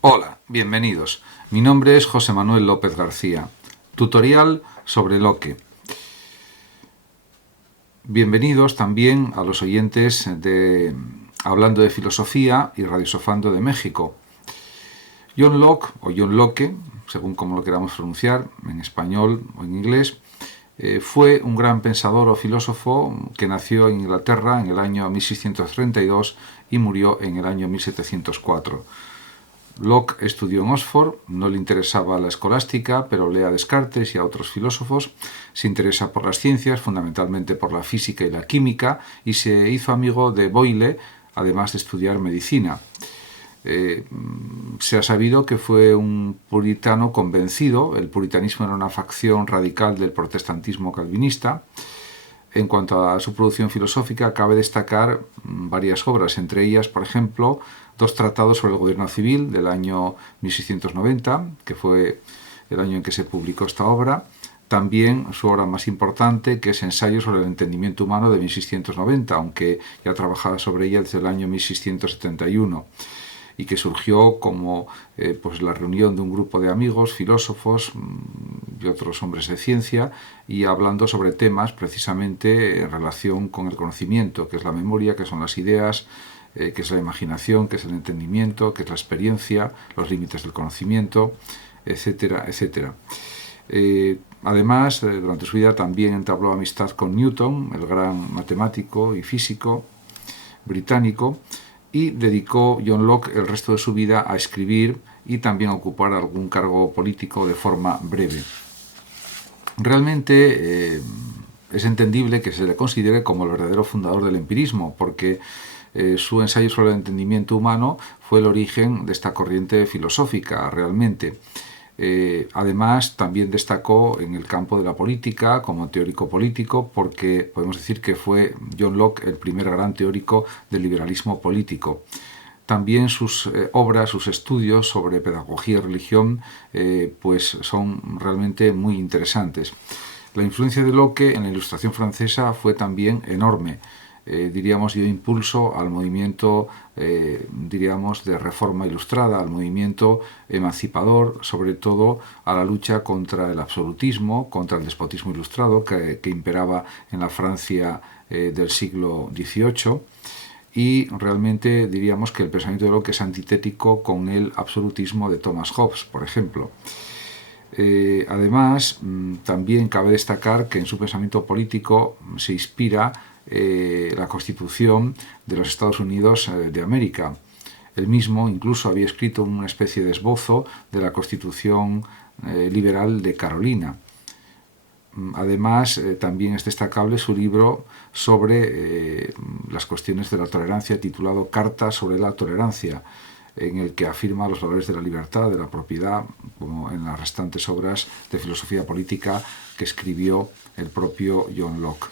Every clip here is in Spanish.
Hola, bienvenidos. Mi nombre es José Manuel López García. Tutorial sobre Locke. Bienvenidos también a los oyentes de Hablando de Filosofía y Radiosofando de México. John Locke, o John Locke, según como lo queramos pronunciar, en español o en inglés, fue un gran pensador o filósofo que nació en Inglaterra en el año 1632 y murió en el año 1704. Locke estudió en Oxford, no le interesaba la escolástica, pero lee a Descartes y a otros filósofos, se interesa por las ciencias, fundamentalmente por la física y la química, y se hizo amigo de Boyle, además de estudiar medicina. Se ha sabido que fue un puritano convencido. El puritanismo era una facción radical del protestantismo calvinista. En cuanto a su producción filosófica, cabe destacar varias obras, entre ellas, por ejemplo, dos tratados sobre el gobierno civil del año 1690, que fue el año en que se publicó esta obra. También su obra más importante, que es Ensayo sobre el entendimiento humano de 1690, aunque ya trabajaba sobre ella desde el año 1671. Y que surgió como pues la reunión de un grupo de amigos, filósofos y otros hombres de ciencia, y hablando sobre temas precisamente en relación con el conocimiento, que es la memoria, que son las ideas, que es la imaginación, que es el entendimiento, que es la experiencia, los límites del conocimiento, etcétera, etcétera. Además, durante su vida también entabló amistad con Newton, el gran matemático y físico británico, y dedicó John Locke el resto de su vida a escribir y también a ocupar algún cargo político de forma breve. Realmente es entendible que se le considere como el verdadero fundador del empirismo, porque su ensayo sobre el entendimiento humano fue el origen de esta corriente filosófica realmente. Además, también destacó en el campo de la política como teórico político, porque podemos decir que fue John Locke el primer gran teórico del liberalismo político. También sus obras, sus estudios sobre pedagogía y religión, pues son realmente muy interesantes. La influencia de Locke en la Ilustración francesa fue también enorme. Diríamos, dio impulso al movimiento, diríamos, de reforma ilustrada, al movimiento emancipador, sobre todo a la lucha contra el absolutismo, contra el despotismo ilustrado que imperaba en la Francia del siglo XVIII. Y realmente diríamos que el pensamiento de Locke es antitético con el absolutismo de Thomas Hobbes, por ejemplo. Además, también cabe destacar que en su pensamiento político se inspira la Constitución de los Estados Unidos de América. Él mismo incluso había escrito una especie de esbozo de la Constitución liberal de Carolina. Además, también es destacable su libro sobre las cuestiones de la tolerancia, titulado Carta sobre la tolerancia, en el que afirma los valores de la libertad, de la propiedad, como en las restantes obras de filosofía política que escribió el propio John Locke.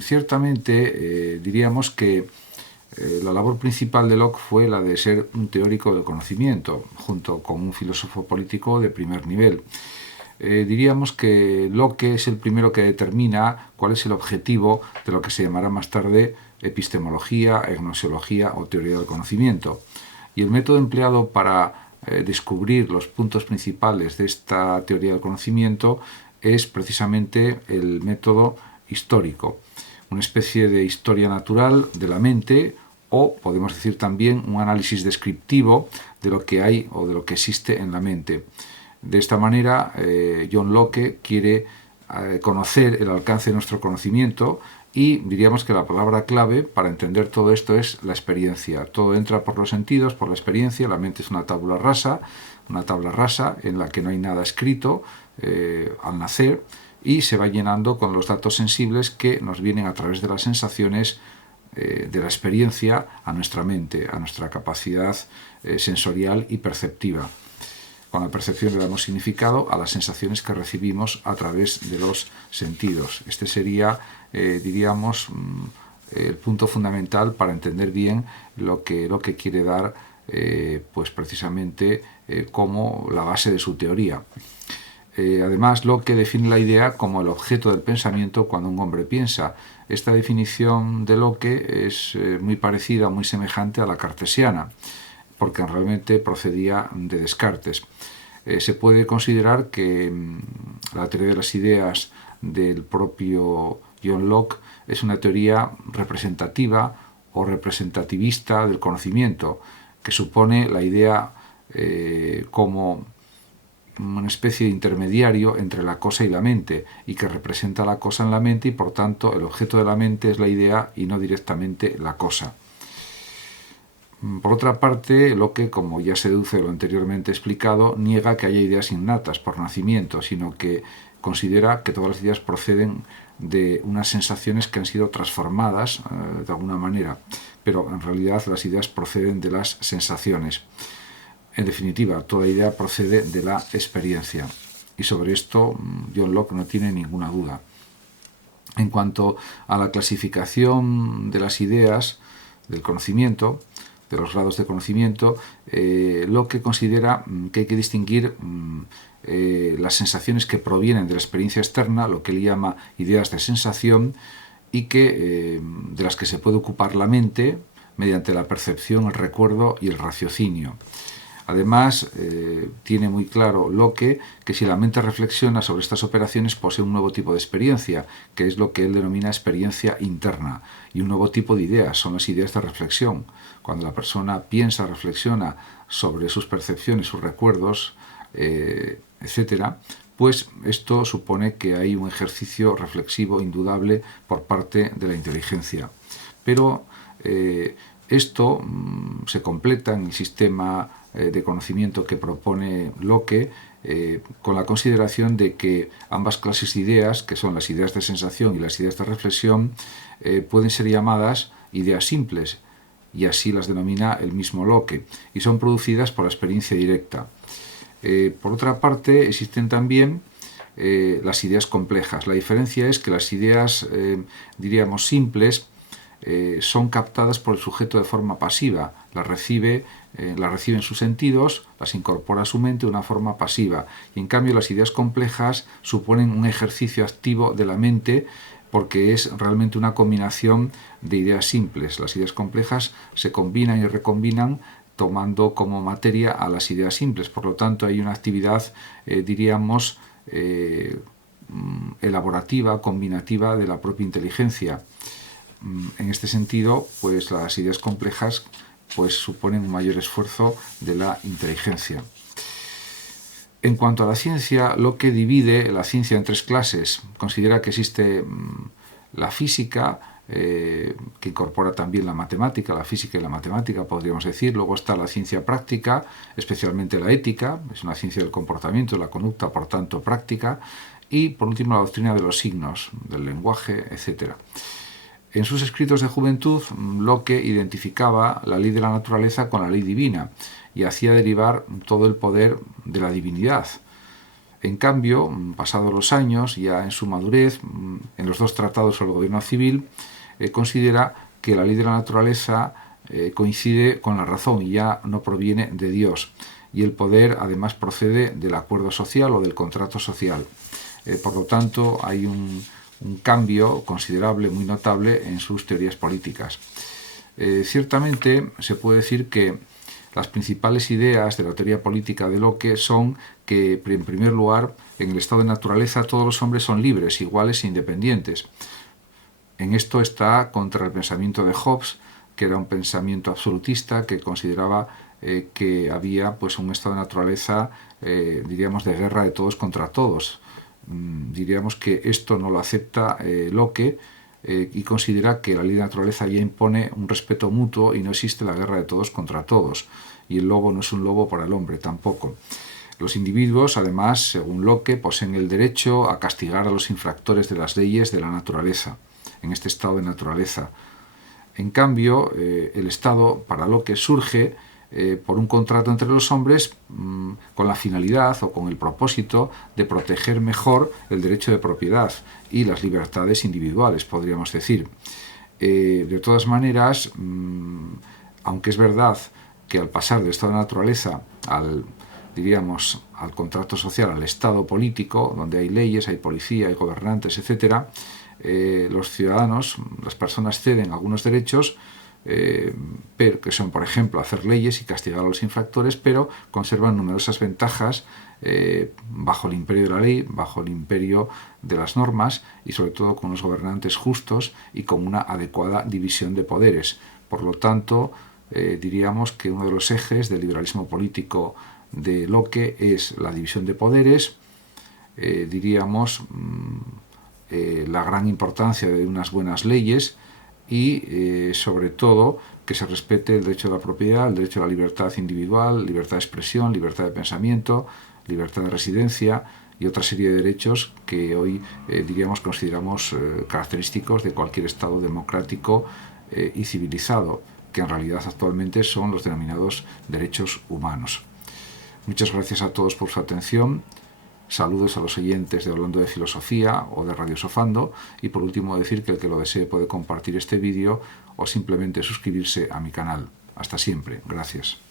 Ciertamente diríamos que la labor principal de Locke fue la de ser un teórico del conocimiento, junto con un filósofo político de primer nivel. Diríamos que Locke es el primero que determina cuál es el objetivo de lo que se llamará más tarde epistemología, gnoseología o teoría del conocimiento. Y el método empleado para descubrir los puntos principales de esta teoría del conocimiento es precisamente el método histórico, una especie de historia natural de la mente, o podemos decir también un análisis descriptivo de lo que hay o de lo que existe en la mente. De esta manera, John Locke quiere conocer el alcance de nuestro conocimiento, y diríamos que la palabra clave para entender todo esto es la experiencia. Todo entra por los sentidos, por la experiencia. La mente es una tabla rasa en la que no hay nada escrito al nacer, y se va llenando con los datos sensibles que nos vienen a través de las sensaciones de la experiencia a nuestra mente, a nuestra capacidad sensorial y perceptiva. Con la percepción le damos significado a las sensaciones que recibimos a través de los sentidos. Este sería, diríamos, el punto fundamental para entender bien lo que quiere dar, pues precisamente como la base de su teoría. Además, Locke define la idea como el objeto del pensamiento cuando un hombre piensa. Esta definición de Locke es muy parecida, muy semejante a la cartesiana. porque realmente procedía de Descartes. Se puede considerar que la teoría de las ideas del propio John Locke es una teoría representativa o representativista del conocimiento, que supone la idea como una especie de intermediario entre la cosa y la mente, y que representa la cosa en la mente, y por tanto el objeto de la mente es la idea y no directamente la cosa. Por otra parte, Locke, como ya se deduce de lo anteriormente explicado, niega que haya ideas innatas por nacimiento, sino que considera que todas las ideas proceden de unas sensaciones que han sido transformadas de alguna manera, pero en realidad las ideas proceden de las sensaciones. En definitiva, toda idea procede de la experiencia, y sobre esto John Locke no tiene ninguna duda. En cuanto a la clasificación de las ideas del conocimiento, de los grados de conocimiento, Locke considera que hay que distinguir las sensaciones que provienen de la experiencia externa, lo que él llama ideas de sensación, y que, de las que se puede ocupar la mente mediante la percepción, el recuerdo y el raciocinio. Además, tiene muy claro Locke que si la mente reflexiona sobre estas operaciones posee un nuevo tipo de experiencia, que es lo que él denomina experiencia interna, y un nuevo tipo de ideas, son las ideas de reflexión. Cuando la persona piensa, reflexiona sobre sus percepciones, sus recuerdos, etc., pues esto supone que hay un ejercicio reflexivo indudable por parte de la inteligencia. Pero esto se completa en el sistema de conocimiento que propone Locke con la consideración de que ambas clases de ideas, que son las ideas de sensación y las ideas de reflexión, pueden ser llamadas ideas simples, y así las denomina el mismo Locke, y son producidas por la experiencia directa. Por otra parte, existen también las ideas complejas. La diferencia es que las ideas, diríamos, simples, son captadas por el sujeto de forma pasiva, las recibe en sus sentidos, las incorpora a su mente de una forma pasiva, y en cambio las ideas complejas suponen un ejercicio activo de la mente, porque es realmente una combinación de ideas simples. Las ideas complejas se combinan y recombinan tomando como materia a las ideas simples, por lo tanto hay una actividad, diríamos, elaborativa, combinativa de la propia inteligencia. En este sentido, pues las ideas complejas pues suponen un mayor esfuerzo de la inteligencia. En cuanto a la ciencia, Locke divide la ciencia en tres clases. Considera que existe la física, que incorpora también la matemática, la física y la matemática, podríamos decir. Luego está la ciencia práctica, especialmente la ética, es una ciencia del comportamiento, de la conducta, por tanto práctica. Y por último la doctrina de los signos, del lenguaje, etc. En sus escritos de juventud, Locke identificaba la ley de la naturaleza con la ley divina y hacía derivar todo el poder de la divinidad. En cambio, pasados los años, ya en su madurez, en los dos tratados sobre el gobierno civil, considera que la ley de la naturaleza coincide con la razón y ya no proviene de Dios, y el poder además procede del acuerdo social o del contrato social. Por lo tanto, hay un cambio considerable, muy notable en sus teorías políticas. Ciertamente se puede decir que las principales ideas de la teoría política de Locke son que, en primer lugar, en el estado de naturaleza todos los hombres son libres, iguales e independientes. En esto está contra el pensamiento de Hobbes, que era un pensamiento absolutista que consideraba que había pues, un estado de naturaleza, diríamos, de guerra de todos contra todos. Diríamos que esto no lo acepta Locke y considera que la ley de la naturaleza ya impone un respeto mutuo y no existe la guerra de todos contra todos, y el lobo no es un lobo para el hombre tampoco. Los individuos, además, según Locke, poseen el derecho a castigar a los infractores de las leyes de la naturaleza, en este estado de naturaleza. En cambio, el Estado, para Locke, surge por un contrato entre los hombres con la finalidad o con el propósito de proteger mejor el derecho de propiedad y las libertades individuales, podríamos decir. De todas maneras, aunque es verdad que al pasar del estado de naturaleza al contrato social, al estado político, donde hay leyes, hay policía, hay gobernantes, etc., los ciudadanos, las personas ceden algunos derechos, pero que son, por ejemplo, hacer leyes y castigar a los infractores, pero conservan numerosas ventajas bajo el imperio de la ley, bajo el imperio de las normas y sobre todo con unos gobernantes justos y con una adecuada división de poderes. Por lo tanto, diríamos que uno de los ejes del liberalismo político de Locke es la división de poderes, la gran importancia de unas buenas leyes y, sobre todo, que se respete el derecho a la propiedad, el derecho a la libertad individual, libertad de expresión, libertad de pensamiento, libertad de residencia y otra serie de derechos que hoy, consideramos característicos de cualquier Estado democrático y civilizado, que en realidad actualmente son los denominados derechos humanos. Muchas gracias a todos por su atención. Saludos a los oyentes de Hablando de Filosofía o de Radio Sofando, y por último decir que el que lo desee puede compartir este vídeo o simplemente suscribirse a mi canal. Hasta siempre. Gracias.